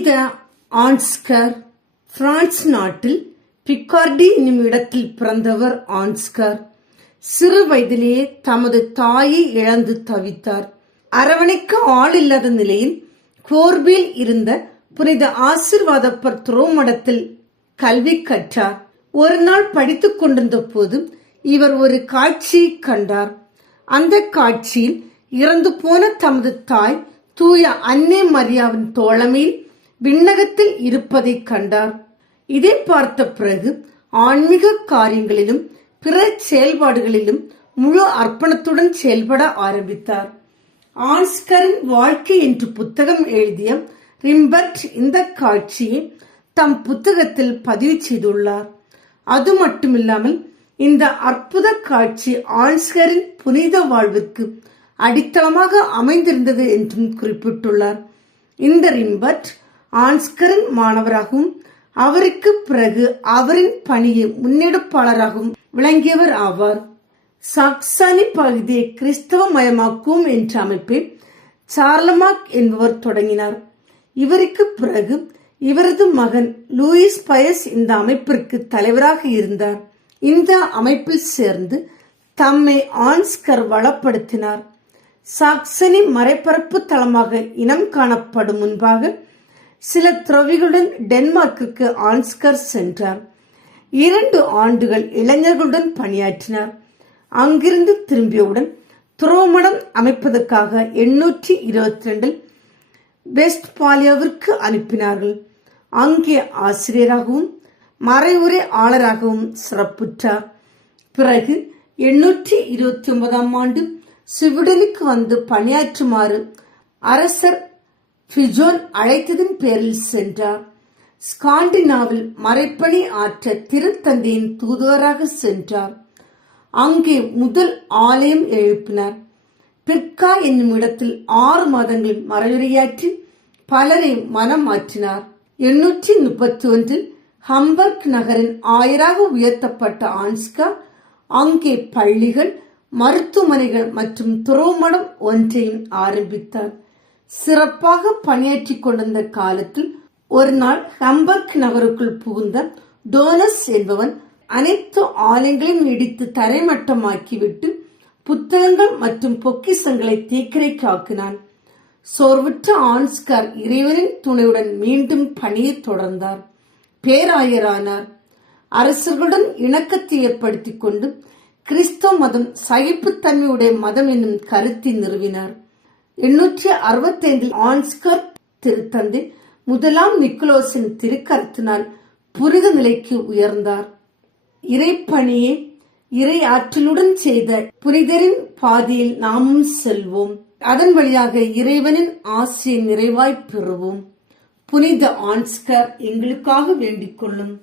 புனித ஆன்ஸ்கர் பிரான்ஸ் நாட்டில் பிக்கார்டி என்னும் இடத்தில் பிறந்தவர் ஆன்ஸ்கர். சிறு வயதிலேயே தமது தாயை இழந்து தவித்தார். அரவணைக்கு ஆள் இல்லாத நிலையில் கோர்பில் இருந்த புனித ஆசிர்வாதப்பர் துரோமடத்தில் கல்வி கற்றார். ஒரு நாள் படித்துக் கொண்டிருந்த போது இவர் ஒரு காட்சியை கண்டார். அந்த காட்சியில் இறந்து போன தமது தாய் தூய அன்னை மரியாவின் தோழமையில் விண்ணகத்தில் இருப்பதை கண்டார். இதை பார்த்த பிறகு ஆன்மீக காரியங்களிலும் பிற செயல்பாடுகளிலும் முழு அர்ப்பணத்துடன் செயல்பட ஆரம்பித்தார். ஆன்ஸ்கரின் வாழ்க்கை என்று புத்தகம் எழுதிய ரிம்பர்ட் இந்த காட்சியை தம் புத்தகத்தில் பதிவு செய்துள்ளார். அது மட்டுமில்லாமல் இந்த அற்புத காட்சி ஆன்ஸ்கரின் புனித வாழ்விற்கு அடித்தளமாக அமைந்திருந்தது என்றும் குறிப்பிட்டுள்ளார். இந்த ரிம்பர்ட் ஆன்ஸ்கரின் மாணவராகவும் அவருக்கு பிறகு அவரின் பணியை முன்னெடுப்பாளராகவும் விளங்கியவர் ஆவார். சாக்சானி பகுதியை கிறிஸ்தவ மயமாக்கும் என்ற அமைப்பை சார்லமாக் என்பவர் தொடங்கினார். இவருக்கு பிறகு இவரது மகன் லூயிஸ் பயஸ் இந்த அமைப்பிற்கு தலைவராக இருந்தார். இந்த அமைப்பில் சேர்ந்து தம்மை ஆன்ஸ்கர் வளப்படுத்தினார். சாக்சனி மறைபரப்பு தளமாக இனம் காணப்படும் முன்பாக சில துறவிகளுடன் டென்மார்க்கிற்கு ஆன்ஸ்கர் சென்றார். இரண்டு ஆண்டுகள் இளைஞர்களுடன் பணியாற்றினார். அங்கிருந்து திரும்பியவுடன் துறவுமடம் அமைப்பதற்காக எண்ணூற்றி இருபத்தி ரெண்டில் வெஸ்ட் பாலியாவிற்கு அனுப்பினார்கள். அங்கே ஆசிரியராகவும் மறைவுரை ஆளராகவும் சிறப்புற்றார். பிறகு எண்ணூற்றி இருபத்தி ஒன்பதாம் ஆண்டு சுவிடனுக்கு வந்து பணியாற்றுமாறு அரசர் ஃபிஜோன் அழைத்ததன் பேரில் சென்றார். ஸ்காண்டினாவில் மறைப்பணி ஆற்ற திருத்தந்தையின் தூதுவராக சென்றார். அங்கே முதல் ஆலயம் எழுப்பினார். பிற்கா என்னும் இடத்தில் ஆறு மாதங்கள் மறையுரையாற்றி பலரை மனம் மாற்றினார். எண்ணூற்றி முப்பத்தி ஒன்றில் ஹம்பர்க் நகரின் ஆயராக உயர்த்தப்பட்ட ஆன்ஸ்கா அங்கே பள்ளிகள் மருத்துவமனைகள் மற்றும் துறவுமடம் ஒன்றையும் ஆரம்பித்தார். சிறப்பாக பணியாற்றி கொண்டிருந்த காலத்தில் ஒரு நாள் ஹம்பர்க் நகருக்குள் புகுந்த டோனஸ் என்பவன் அனைத்து ஆலயங்களையும் இடித்து தரைமட்டமாக்கிவிட்டு புத்தகங்கள் மற்றும் பொக்கிசங்களை தீக்கிரைக்காக்கினான் சோர்வுற்ற ஆன்ஸ்கர் இறைவனின் துணையுடன் மீண்டும் பணியை தொடர்ந்தார். பேராயரானார். அரசர்களுடன் இணக்கத்தை ஏற்படுத்திக் கொண்டு கிறிஸ்தவ மதம் சகிப்புத்தன்மையுடைய மதம் என்னும் கருத்தை நிறுவினார். எண்ணூற்றி அறுபத்தி ஐந்தில் ஆன்ஸ்கர் திருத்தந்தை முதலாம் நிக்கோலோஸின் திருக்கருத்தினால் புனித நிலைக்கு உயர்ந்தார். இறைப்பணியே இறை ஆற்றலுடன் செய்த புனிதரின் பாதியில் நாமும் செல்வோம். அதன் வழியாக இறைவனின் ஆசையை நிறைவாய் பெறுவோம். புனித ஆன்ஸ்கர் எங்களுக்காக வேண்டிக் கொள்ளும்.